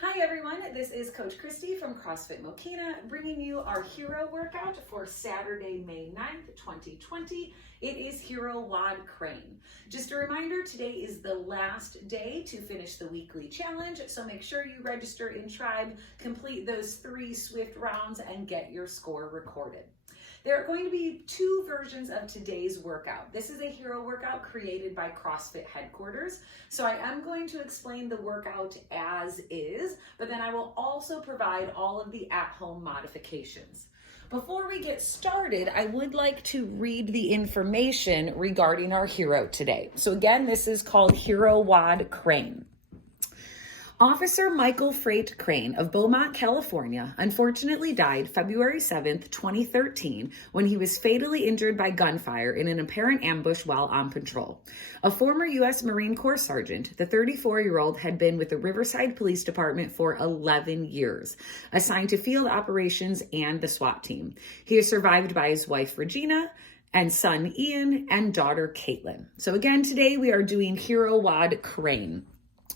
Hi everyone, this is Coach Christy from CrossFit Mokina bringing you our hero workout for Saturday, May 9th, 2020. It is Hero WOD Crain. Just a reminder, today is the last day to finish the weekly challenge, so make sure you register in Tribe, complete those 3 swift rounds, and get your score recorded. There are going to be 2 versions of today's workout. This is a hero workout created by CrossFit headquarters. So I am going to explain the workout as is, but then I will also provide all of the at-home modifications. Before we get started, I would like to read the information regarding our hero today. So again, this is called Hero WOD Crain. Officer Michael Freight Crain of Beaumont, California, unfortunately died February 7th, 2013, when he was fatally injured by gunfire in an apparent ambush while on patrol. A former U.S. Marine Corps sergeant, the 34-year-old had been with the Riverside Police Department for 11 years, assigned to field operations and the SWAT team. He is survived by his wife, Regina, and son, Ian, and daughter, Caitlin. So again, today we are doing Hero WOD Crain.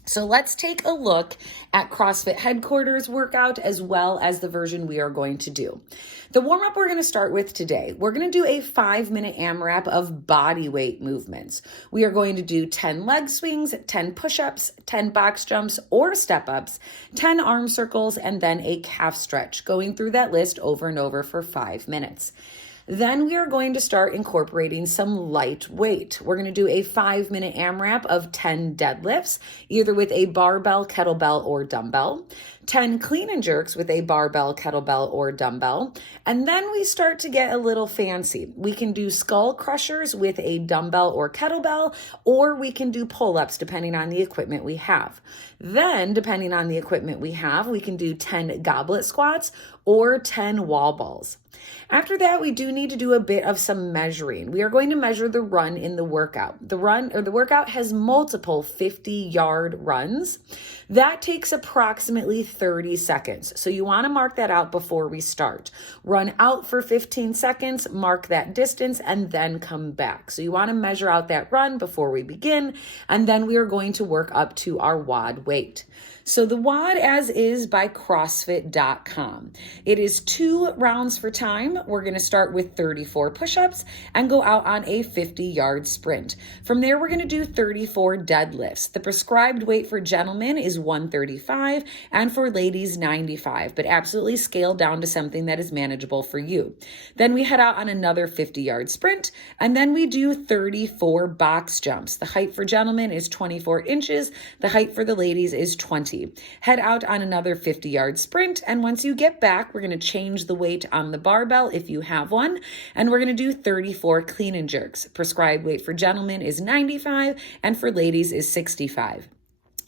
So let's take a look at CrossFit headquarters workout as well as the version we are going to do. The warm-up we're going to start with today, we're going to do a 5-minute AMRAP of body weight movements. We are going to do 10 leg swings, 10 push-ups, 10 box jumps or step-ups, 10 arm circles, and then a calf stretch, going through that list over and over for 5 minutes. Then we are going to start incorporating some light weight. We're going to do a 5-minute AMRAP of 10 deadlifts, either with a barbell, kettlebell, or dumbbell, 10 clean and jerks with a barbell, kettlebell, or dumbbell, and then we start to get a little fancy. We can do skull crushers with a dumbbell or kettlebell, or we can do pull-ups depending on the equipment we have. Then, depending on the equipment we have, we can do 10 goblet squats or 10 wall balls. After that, we do need to do a bit of some measuring. We are going to measure the run in the workout. The workout has multiple 50-yard runs. That takes approximately 30 seconds. So you want to mark that out before we start. Run out for 15 seconds, mark that distance, and then come back. So you want to measure out that run before we begin, and then we are going to work up to our WOD weight. So the WOD as is by CrossFit.com. It is 2 rounds for time. We're going to start with 34 push-ups and go out on a 50-yard sprint. From there, we're going to do 34 deadlifts. The prescribed weight for gentlemen is 135 and for ladies 95, but absolutely scale down to something that is manageable for you. Then we head out on another 50-yard sprint, and then we do 34 box jumps. The height for gentlemen is 24 inches. The height for the ladies is 20. Head out on another 50-yard sprint, and once you get back, we're going to change the weight on the barbell if you have one, and we're going to do 34 clean and jerks. Prescribed weight for gentlemen is 95, and for ladies is 65.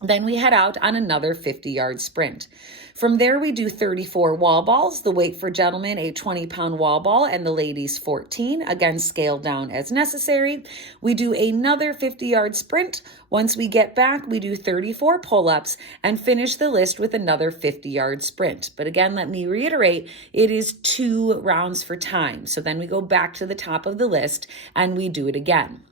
Then we head out on another 50-yard sprint. From there, we do 34 wall balls. The weight for gentlemen, a 20-pound wall ball, and the ladies 14. Again, scale down as necessary. We do another 50-yard sprint. Once we get back, we do 34 pull-ups and finish the list with another 50-yard sprint. But again, let me reiterate, it is 2 rounds for time. So then we go back to the top of the list and we do it again.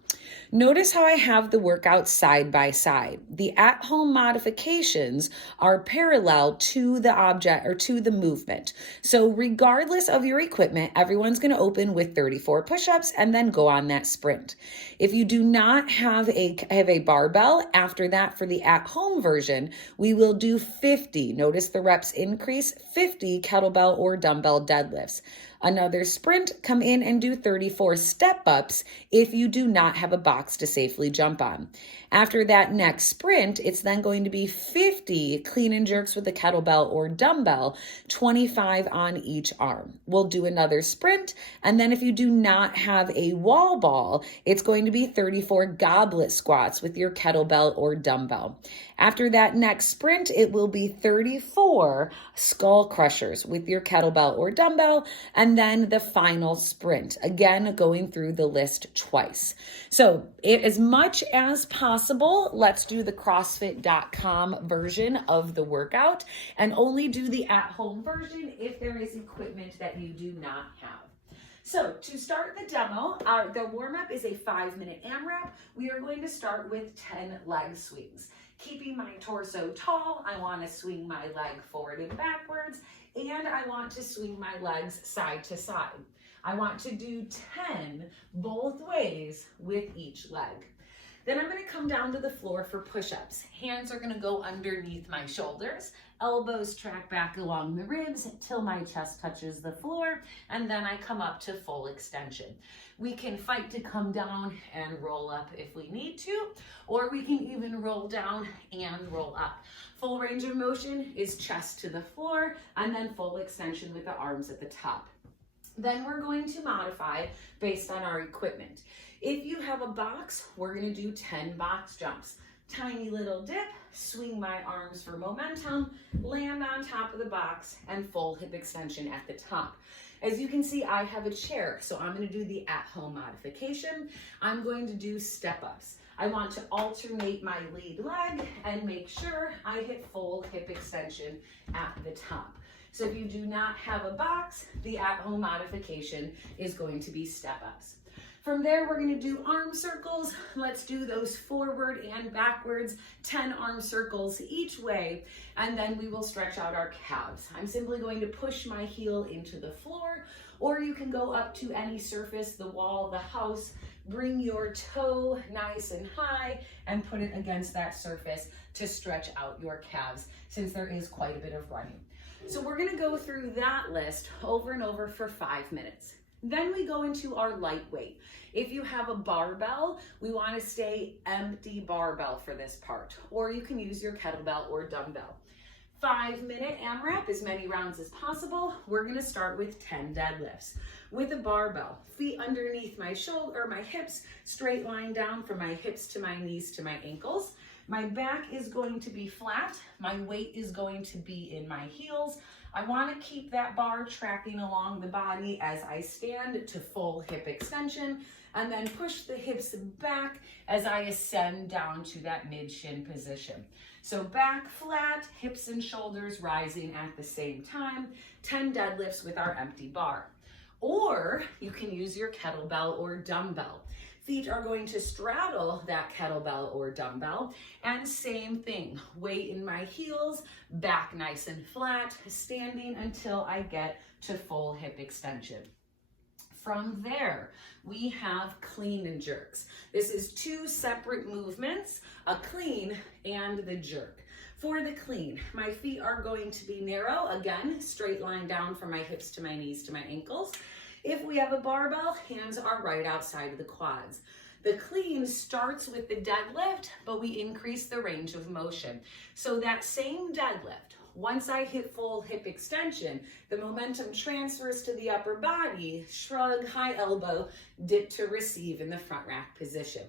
Notice how I have the workout side by side. The at-home modifications are parallel to the object or to the movement. So regardless of your equipment, everyone's going to open with 34 push-ups and then go on that sprint. If you do not have a barbell, after that for the at-home version, we will do 50. Notice the reps increase, 50 kettlebell or dumbbell deadlifts. Another sprint, come in and do 34 step-ups if you do not have a box to safely jump on. After that next sprint, it's then going to be 50 clean and jerks with a kettlebell or dumbbell, 25 on each arm. We'll do another sprint, and then if you do not have a wall ball, it's going to be 34 goblet squats with your kettlebell or dumbbell. After that next sprint, it will be 34 skull crushers with your kettlebell or dumbbell, and then the final sprint, again going through the list twice. So as much as possible, let's do the CrossFit.com version of the workout and only do the at-home version if there is equipment that you do not have. So to start the demo, the warm-up is a 5-minute AMRAP. We are going to start with 10 leg swings. Keeping my torso tall, I want to swing my leg forward and backwards, and I want to swing my legs side to side. I want to do 10 both ways with each leg. Then I'm going to come down to the floor for push-ups. Hands are going to go underneath my shoulders, elbows track back along the ribs till my chest touches the floor, and then I come up to full extension. We can fight to come down and roll up if we need to, or we can even roll down and roll up. Full range of motion is chest to the floor, and then full extension with the arms at the top. Then we're going to modify based on our equipment. If you have a box, we're going to do 10 box jumps. Tiny little dip, swing my arms for momentum, land on top of the box, and full hip extension at the top. As you can see, I have a chair, so I'm going to do the at-home modification. I'm going to do step-ups. I want to alternate my lead leg and make sure I hit full hip extension at the top. So if you do not have a box, the at-home modification is going to be step-ups. From there, we're going to do arm circles. Let's do those forward and backwards, 10 arm circles each way, and then we will stretch out our calves. I'm simply going to push my heel into the floor, or you can go up to any surface, the wall, the house, bring your toe nice and high and put it against that surface to stretch out your calves, since there is quite a bit of running. So we're going to go through that list over and over for 5 minutes. Then we go into our lightweight. If you have a barbell, we want to stay empty barbell for this part, or you can use your kettlebell or dumbbell. 5-minute AMRAP, as many rounds as possible. We're going to start with 10 deadlifts. With a barbell, feet underneath my shoulder or my hips, straight line down from my hips to my knees to my ankles. My back is going to be flat. My weight is going to be in my heels. I want to keep that bar tracking along the body as I stand to full hip extension, and then push the hips back as I ascend down to that mid-shin position. So back flat, hips and shoulders rising at the same time, 10 deadlifts with our empty bar. Or you can use your kettlebell or dumbbell. Feet are going to straddle that kettlebell or dumbbell, and same thing, weight in my heels, back nice and flat, standing until I get to full hip extension. From there, we have clean and jerks. This is 2 separate movements, a clean and the jerk. For the clean, my feet are going to be narrow, again, straight line down from my hips to my knees to my ankles. If we have a barbell, hands are right outside of the quads. The clean starts with the deadlift, but we increase the range of motion. So that same deadlift, once I hit full hip extension, the momentum transfers to the upper body, shrug, high elbow, dip to receive in the front rack position.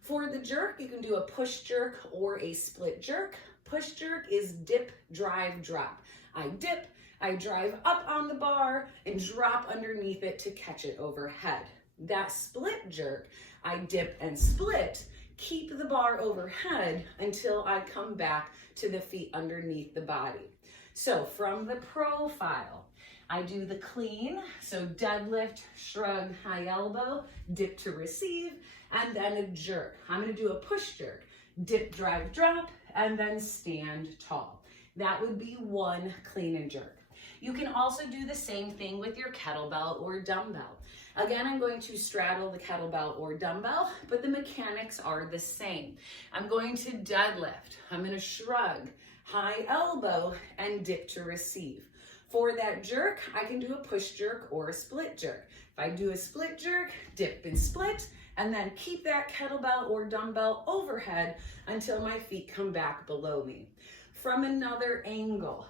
For the jerk, you can do a push jerk or a split jerk. Push jerk is dip, drive, drop. I dip, I drive up on the bar and drop underneath it to catch it overhead. That split jerk, I dip and split, keep the bar overhead until I come back to the feet underneath the body. So from the profile, I do the clean, so deadlift, shrug, high elbow, dip to receive, and then a jerk. I'm going to do a push jerk, dip, drive, drop, and then stand tall. That would be 1 clean and jerk. You can also do the same thing with your kettlebell or dumbbell. Again, I'm going to straddle the kettlebell or dumbbell, but the mechanics are the same. I'm going to deadlift. I'm going to shrug, high elbow, and dip to receive. For that jerk, I can do a push jerk or a split jerk. If I do a split jerk, dip and split, and then keep that kettlebell or dumbbell overhead until my feet come back below me. From another angle,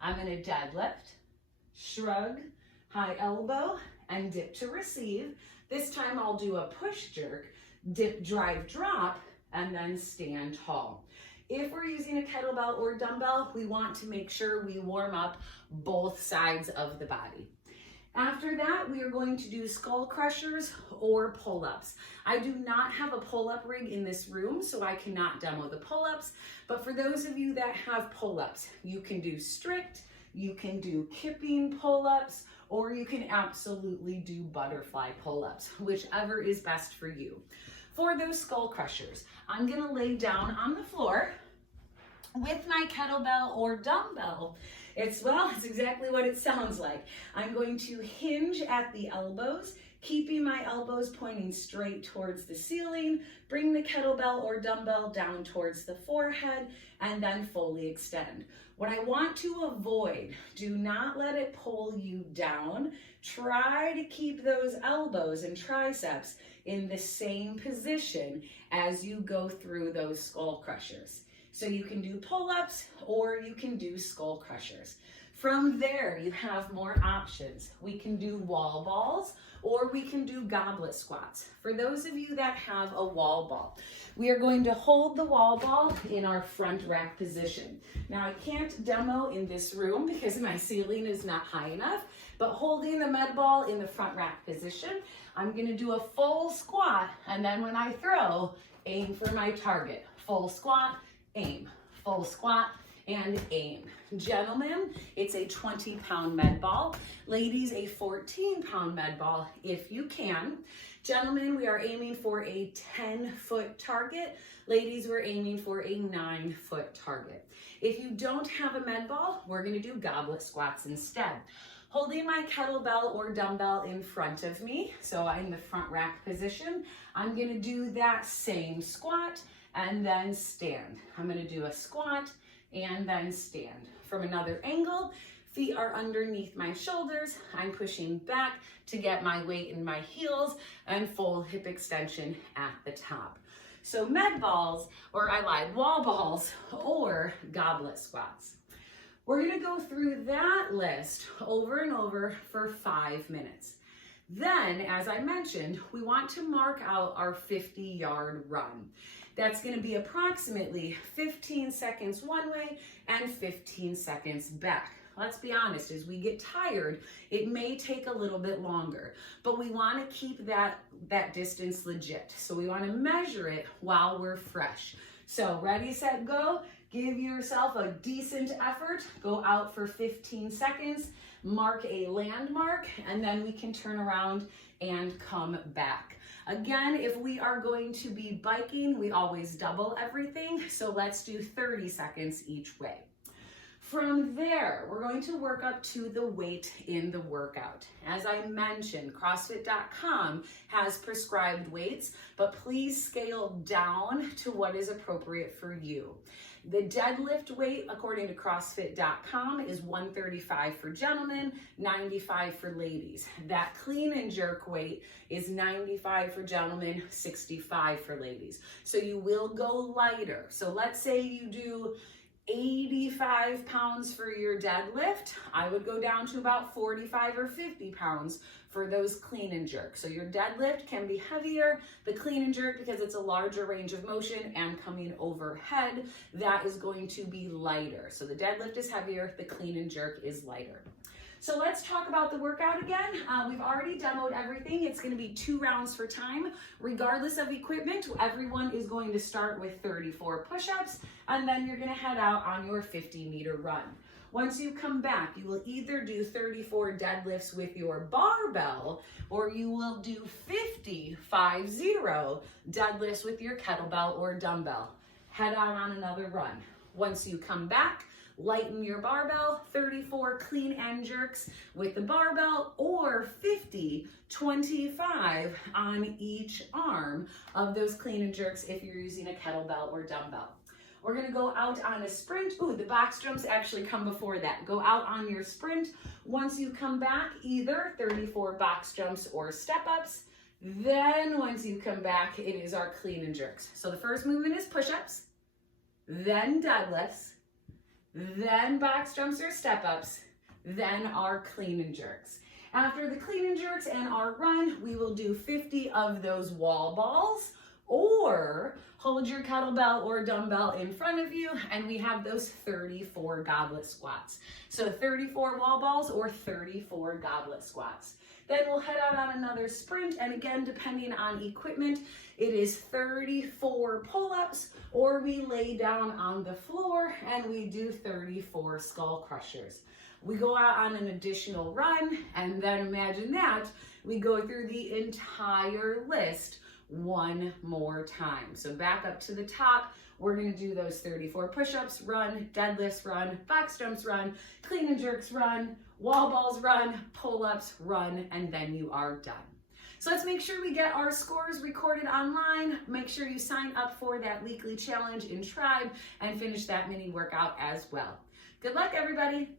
I'm going to deadlift, shrug, high elbow, and dip to receive. This time I'll do a push jerk, dip, drive, drop, and then stand tall. If we're using a kettlebell or dumbbell, we want to make sure we warm up both sides of the body. After that, we are going to do skull crushers or pull-ups. I do not have a pull-up rig in this room, so I cannot demo the pull-ups, but for those of you that have pull-ups, you can do strict, you can do kipping pull-ups, or you can absolutely do butterfly pull-ups, whichever is best for you. For those skull crushers, I'm gonna lay down on the floor with my kettlebell or dumbbell. It's exactly what it sounds like. I'm going to hinge at the elbows, keeping my elbows pointing straight towards the ceiling, bring the kettlebell or dumbbell down towards the forehead, and then fully extend. What I want to avoid, do not let it pull you down. Try to keep those elbows and triceps in the same position as you go through those skull crushers. So you can do pull-ups or you can do skull crushers. From there, you have more options. We can do wall balls or we can do goblet squats. For those of you that have a wall ball, we are going to hold the wall ball in our front rack position. Now, I can't demo in this room because my ceiling is not high enough, but holding the med ball in the front rack position, I'm gonna do a full squat, and then when I throw, aim for my target. Full squat, aim. Full squat, and aim. Gentlemen, it's a 20-pound med ball. Ladies, a 14-pound med ball if you can. Gentlemen, we are aiming for a 10-foot target. Ladies, we're aiming for a 9-foot target. If you don't have a med ball, we're gonna do goblet squats instead. Holding my kettlebell or dumbbell in front of me, so I'm in the front rack position, I'm gonna do that same squat and then stand. I'm gonna do a squat and then stand. From another angle, feet are underneath my shoulders. I'm pushing back to get my weight in my heels and full hip extension at the top. So med balls, or I lied, wall balls or goblet squats. We're gonna go through that list over and over for 5 minutes. Then, as I mentioned, we want to mark out our 50-yard run. That's gonna be approximately 15 seconds one way and 15 seconds back. Let's be honest, as we get tired, it may take a little bit longer, but we wanna keep that distance legit. So we wanna measure it while we're fresh. So ready, set, go. Give yourself a decent effort. Go out for 15 seconds, mark a landmark, and then we can turn around and come back. Again, if we are going to be biking, we always double everything. So let's do 30 seconds each way. From there, we're going to work up to the weight in the workout. As I mentioned, CrossFit.com has prescribed weights, but please scale down to what is appropriate for you. The deadlift weight, according to CrossFit.com, is 135 for gentlemen, 95 for ladies. That clean and jerk weight is 95 for gentlemen, 65 for ladies. So you will go lighter. So let's say you do 85 pounds for your deadlift. I would go down to about 45 or 50 pounds for those clean and jerk. So your deadlift can be heavier, the clean and jerk, because it's a larger range of motion and coming overhead, that is going to be lighter. So the deadlift is heavier, the clean and jerk is lighter. So let's talk about the workout again. We've already demoed everything. It's gonna be 2 rounds for time. Regardless of equipment, everyone is going to start with 34 push-ups, and then you're gonna head out on your 50-meter run. Once you come back, you will either do 34 deadlifts with your barbell, or you will do 50 deadlifts with your kettlebell or dumbbell. Head out on another run. Once you come back, lighten your barbell, 34 clean and jerks with the barbell, or 50, 25 on each arm of those clean and jerks if you're using a kettlebell or dumbbell. We're gonna go out on a sprint. Ooh, the box jumps actually come before that. Go out on your sprint. Once you come back, either 34 box jumps or step ups. Then once you come back, it is our clean and jerks. So the first movement is push-ups, then deadlifts, then box jumps or step ups, then our clean and jerks. After the clean and jerks and our run, we will do 50 of those wall balls, or hold your kettlebell or dumbbell in front of you, and we have those 34 goblet squats. So 34 wall balls or 34 goblet squats. Then we'll head out on another sprint, and again, depending on equipment, it is 34 pull-ups, or we lay down on the floor and we do 34 skull crushers. We go out on an additional run, and then imagine that, we go through the entire list one more time. So back up to the top. We're going to do those 34 push-ups, run, deadlifts, run, box jumps, run, clean and jerks, run, wall balls, run, pull-ups, run, and then you are done. So let's make sure we get our scores recorded online. Make sure you sign up for that weekly challenge in Tribe and finish that mini workout as well. Good luck, everybody.